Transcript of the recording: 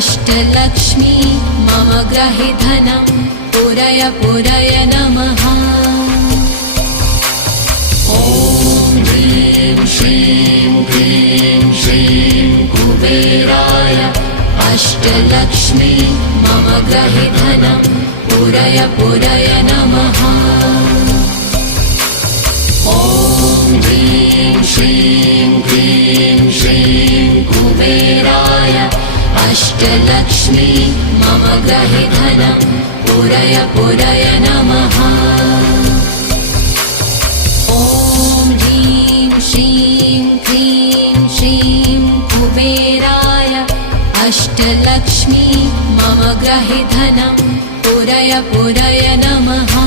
अष्टलक्ष्मी मम ग्रहे धनं पुरय पुरय नमः। ॐ ह्रीं श्रीं क्लीं श्रीं कुबेराय अष्टलक्ष्मी मम ग्रहे धनं पुरय पुरय नमः। ॐ ह्रीं श्रीं क्लीं श्रीं कुबेराय अष्टलक्ष्मी मम ग्रहे धनं पुरय पुरय नमः। ॐ ह्रीं श्रीं क्लीं श्रीं कुबेराय अष्टलक्ष्मी मम ग्रहे धनं पुरय पुरय नमः।